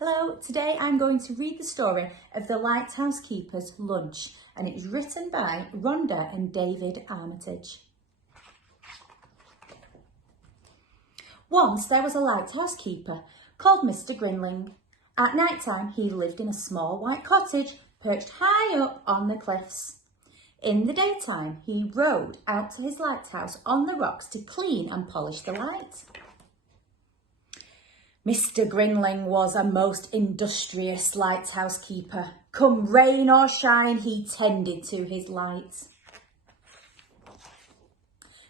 Hello, today I'm going to read the story of the Lighthouse Keeper's Lunch, and it is written by Ronda and David Armitage. Once there was a lighthouse keeper called Mr. Grinling. At night time he lived in a small white cottage perched high up on the cliffs. In the daytime he rowed out to his lighthouse on the rocks to clean and polish the light. Mr. Grinling was a most industrious lighthouse keeper. Come rain or shine, he tended to his light.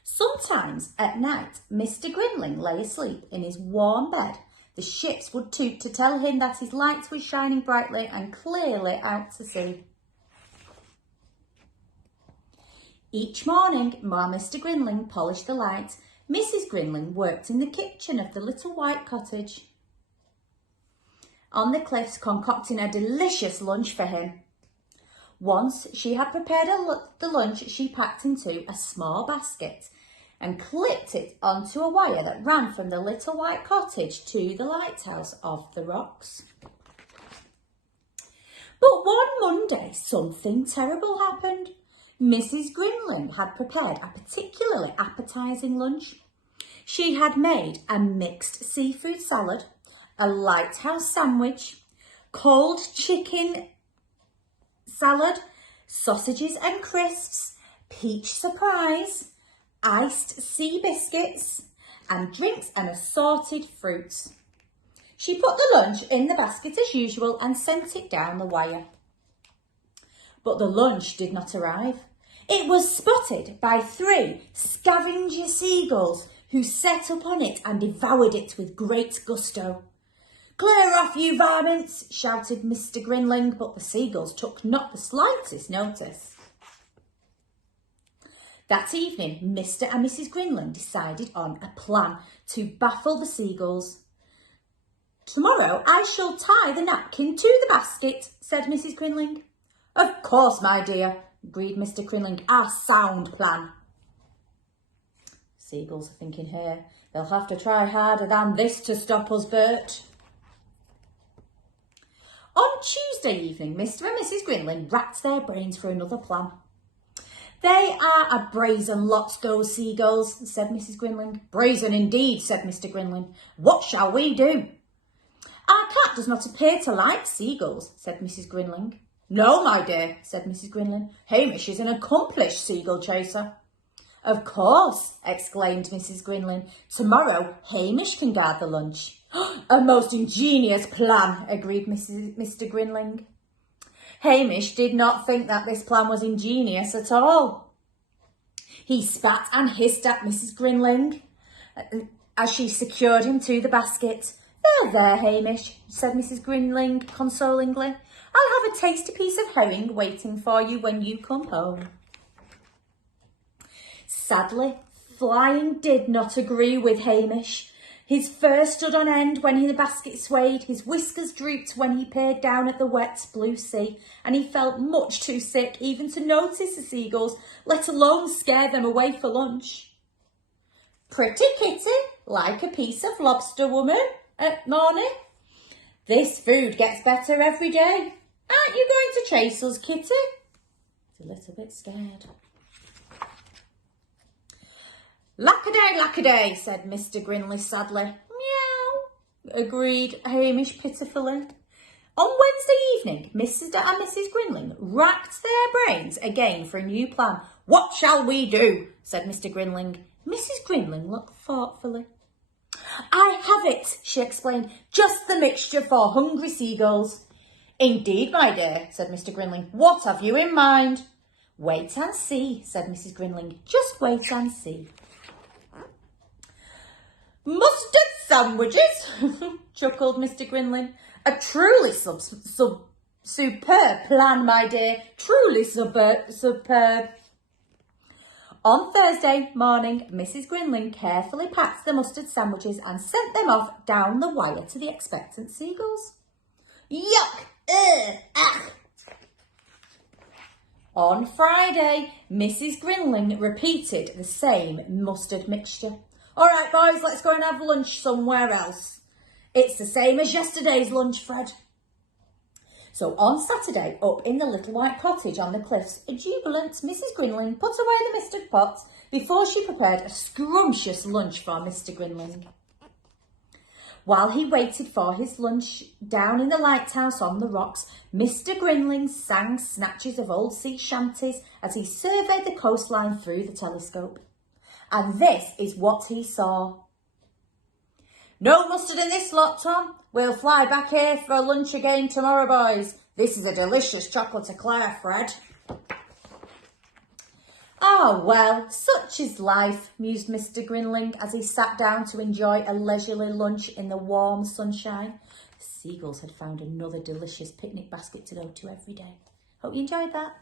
Sometimes at night, Mr. Grinling lay asleep in his warm bed. The ships would toot to tell him that his light was shining brightly and clearly out to sea. Each morning, while Mr. Grinling polished the light, Mrs. Grinling worked in the kitchen of the little white cottage on the cliffs, concocting a delicious lunch for him. Once she had prepared the lunch, she packed into a small basket and clipped it onto a wire that ran from the little white cottage to the lighthouse of the rocks. But one Monday, something terrible happened. Mrs. Grinling had prepared a particularly appetising lunch. She had made a mixed seafood salad, a lighthouse sandwich, cold chicken salad, sausages and crisps, peach surprise, iced sea biscuits, and drinks and assorted fruits. She put the lunch in the basket as usual and sent it down the wire. But the lunch did not arrive. It was spotted by 3 scavenger seagulls who set upon it and devoured it with great gusto. "Clear off, you varmints!" shouted Mr. Grinling, but the seagulls took not the slightest notice. That evening, Mr. and Mrs. Grinling decided on a plan to baffle the seagulls. "Tomorrow I shall tie the napkin to the basket," said Mrs. Grinling. "Of course, my dear," agreed Mr. Grinling. "A sound plan." Seagulls are thinking here, "They'll have to try harder than this to stop us, Bert." On Tuesday evening, Mr. and Mrs. Grinling racked their brains for another plan. "They are a brazen lot, those seagulls," said Mrs. Grinling. "Brazen indeed," said Mr. Grinling. "What shall we do?" "Our cat does not appear to like seagulls," said Mrs. Grinling. "No, my dear," said Mrs. Grinling. "Hamish is an accomplished seagull chaser." "Of course," exclaimed Mrs. Grinling. "Tomorrow Hamish can guard the lunch." "A most ingenious plan," agreed Mr. Grinling. Hamish did not think that this plan was ingenious at all. He spat and hissed at Mrs. Grinling as she secured him to the basket. There, Hamish," said Mrs. Grinling consolingly. "I'll have a tasty piece of herring waiting for you when you come home." Sadly, flying did not agree with Hamish. His fur stood on end when the basket swayed, his whiskers drooped when he peered down at the wet blue sea, and he felt much too sick even to notice the seagulls, let alone scare them away for lunch. "Pretty kitty, like a piece of lobster, woman, morning. This food gets better every day. Aren't you going to chase us, kitty?" He's a little bit scared. "Lackaday, lackaday," said Mr. Grinling sadly. "Meow," agreed Hamish pitifully. On Wednesday evening, Mr. and Mrs. Grinling racked their brains again for a new plan. "What shall we do?" said Mr. Grinling. Mrs. Grinling looked thoughtfully. "I have it," she explained. "Just the mixture for hungry seagulls." "Indeed, my dear," said Mr. Grinling. "What have you in mind?" "Wait and see," said Mrs. Grinling. "Just wait and see." "Mustard sandwiches," chuckled Mr. Grinling. "A truly superb plan, my dear. Truly superb. On Thursday morning, Mrs. Grinling carefully packed the mustard sandwiches and sent them off down the wire to the expectant seagulls. "Yuck! Ugh! On Friday, Mrs. Grinling repeated the same mustard mixture. "All right, boys, let's go and have lunch somewhere else." It's the same as yesterday's lunch, Fred. So on Saturday, up in the little white cottage on the cliffs, a jubilant Mrs. Grinling put away the mustard pots before she prepared a scrumptious lunch for Mr. Grinling. While he waited for his lunch down in the lighthouse on the rocks, Mr. Grinling sang snatches of old sea shanties as he surveyed the coastline through the telescope. And this is what he saw. "No mustard in this lot, Tom. We'll fly back here for lunch again tomorrow, boys. This is a delicious chocolate eclair, Fred." "Ah, well, such is life," mused Mr. Grinling as he sat down to enjoy a leisurely lunch in the warm sunshine. The seagulls had found another delicious picnic basket to go to every day. Hope you enjoyed that.